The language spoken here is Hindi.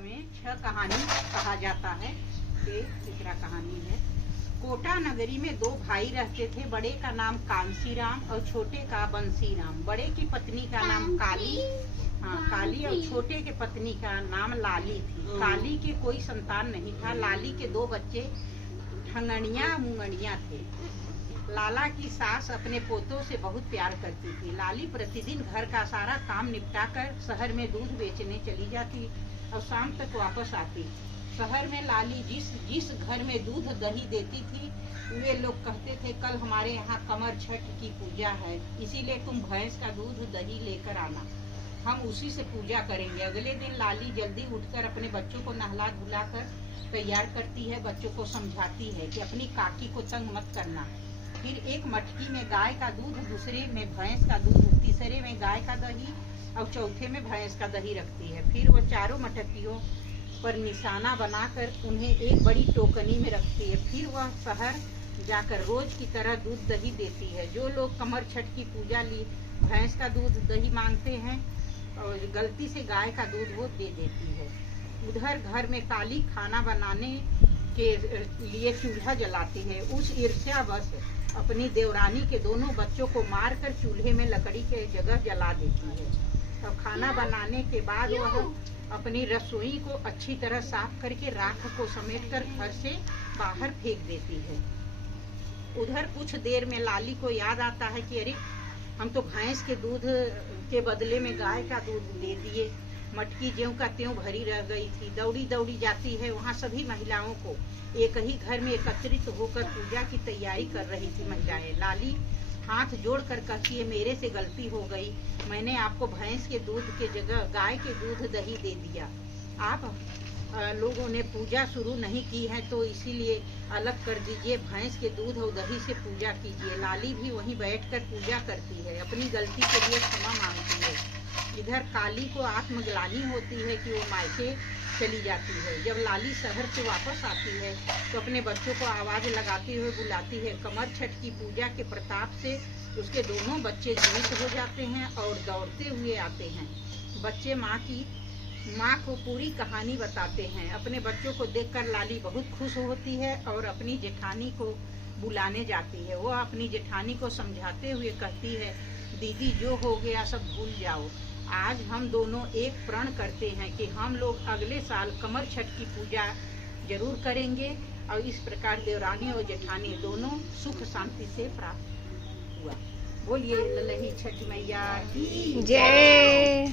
में 6 कहानी कहा जाता है। ये तीसरा कहानी है। कोटा नगरी में 2 भाई रहते थे। बड़े का नाम कांसीराम और छोटे का बंसीराम। बड़े की पत्नी का नाम काली काली और छोटे के पत्नी का नाम लाली थी। काली के कोई संतान नहीं था। लाली के 2 बच्चे ठंगड़िया मुंगड़िया थे। लाला की सास अपने पोतों से बहुत प्यार करती थी। लाली प्रतिदिन घर का सारा काम निपटाकर शहर में दूध बेचने चली जाती और शाम तक वापस आती। शहर में लाली जिस घर में दूध दही देती थी, वे लोग कहते थे, कल हमारे यहाँ कमर छठ की पूजा है, इसीलिए तुम भैंस का दूध दही लेकर आना, हम उसी से पूजा करेंगे। अगले दिन लाली जल्दी उठकर अपने बच्चों को नहला धुलाकर तैयार करती है। बच्चों को समझाती है कि अपनी काकी को तंग मत करना। फिर एक मटकी में गाय का दूध, दूसरे में भैंस का दूध, तीसरे में गाय का दही और चौथे में भैंस का दही रखती है। फिर वो चारों मटकियों पर निशाना बनाकर उन्हें एक बड़ी टोकनी में रखती है। फिर वह शहर जाकर रोज की तरह दूध दही देती है। जो लोग कमर छठ की पूजा ली भैंस का दूध दही मांगते हैं और गलती से गाय का दूध वो दे देती है। उधर घर में काली खाना बनाने के लिए चूल्हा जलाती है। उस ईर्ष्यावश अपनी देवरानी के दोनों बच्चों को मारकर चूल्हे में लकड़ी के जगह जला देती है। और खाना बनाने के बाद वह अपनी रसोई को अच्छी तरह साफ करके राख को समेटकर घर से बाहर फेंक देती है। उधर कुछ देर में लाली को याद आता है कि अरे, हम तो भैंस के दूध के बदले में गाय का दूध दे दिए। मटकी ज्यों का त्यों भरी रह गई थी। दौड़ी दौड़ी जाती है। वहाँ सभी महिलाओं को एक ही घर में एकत्रित होकर पूजा की तैयारी कर रही थी महिलाएं। लाली हाथ जोड़कर कहती है, मेरे से गलती हो गई, मैंने आपको भैंस के दूध के जगह गाय के दूध दही दे दिया। आप लोगों ने पूजा शुरू नहीं की है तो इसीलिए अलग कर दीजिए। भैंस के दूध और दही से पूजा कीजिए। लाली भी वहीं बैठकर पूजा करती है, अपनी गलती के लिए क्षमा मांगती है। इधर काली को आत्मग्लानि होती है कि वो मायके चली जाती है। जब लाली शहर से वापस आती है तो अपने बच्चों को आवाज लगाते हुए बुलाती है। कमर छठ की पूजा के प्रताप से उसके दोनों बच्चे जीवित हो जाते हैं और दौड़ते हुए आते हैं। बच्चे माँ को पूरी कहानी बताते हैं। अपने बच्चों को देखकर लाली बहुत खुश होती है और अपनी जेठानी को बुलाने जाती है। वह अपनी जेठानी को समझाते हुए कहती है, दीदी जो हो गया सब भूल जाओ। आज हम दोनों एक प्रण करते हैं कि हम लोग अगले साल कमर छठ की पूजा जरूर करेंगे। और इस प्रकार देवरानी और जेठानी दोनों सुख शांति से प्राप्त हुआ। बोलिए ललही छठ मैया की जय।